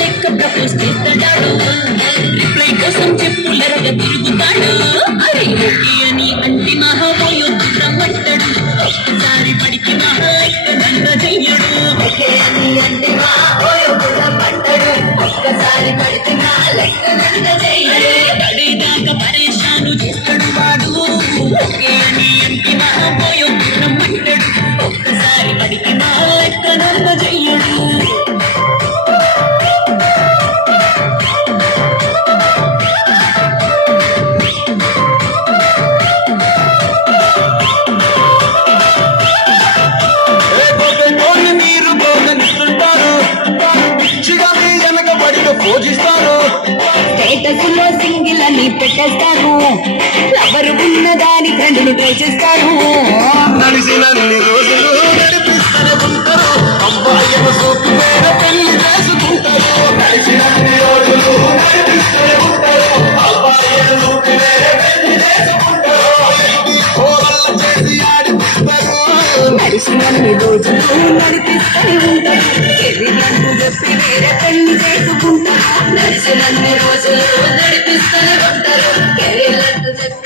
లెక్క ప్రపోజ్ చేస్తాడు రిప్లై కోసం చెప్పులరగా తిరుగుతాడు అరే ఓకే అని అంటి మహాపోయొద్దు రమ్మంటాడు ఒక్కసారి పడికి మహా లెక్క దండ చెయ్యడు ఓకే అని అంటి మహాపోయొద్దు రమ్మంటాడు ఒక్కసారి పడికి మహా లెక్క దండ చెయ్యడు పడేదాకా పరేషాను చేస్తాడు వాడు ఓకే అని అంటి మహాపోయొద్దు రమ్మంటాడు ఒక్కసారి పడికి మహా లెక్క దండ చెయ్యడు స్టేటస్లో సింగిల్ అని పెట్టేస్తాను ఎవరు ఉన్నదాని ఫ్రెండ్లు ట్రై చేస్తాను నడిచినన్ని రోజులు నడిపిస్తూనే ఉంటారు అమ్మాయిల సోపు మీద పెళ్లి చేసుకుంటారు నడిచినన్ని రోజులు నడిపిస్తూనే ఉంటారు అమ్మాయిల సోపు మీద పెళ్లి చేసుకుంటారు కోవల్ల చేసి ఆడిపిస్తారు నడిచినన్ని రోజులు నడిపిస్తూనే ఉంటారు కెరీర్లను చెప్పి వేరే పెళ్లి చేసుకుంటారు నడిచినన్ని రోజులు నడిపిస్తూనే ఉంటారు కెరీర్లను చెప్పి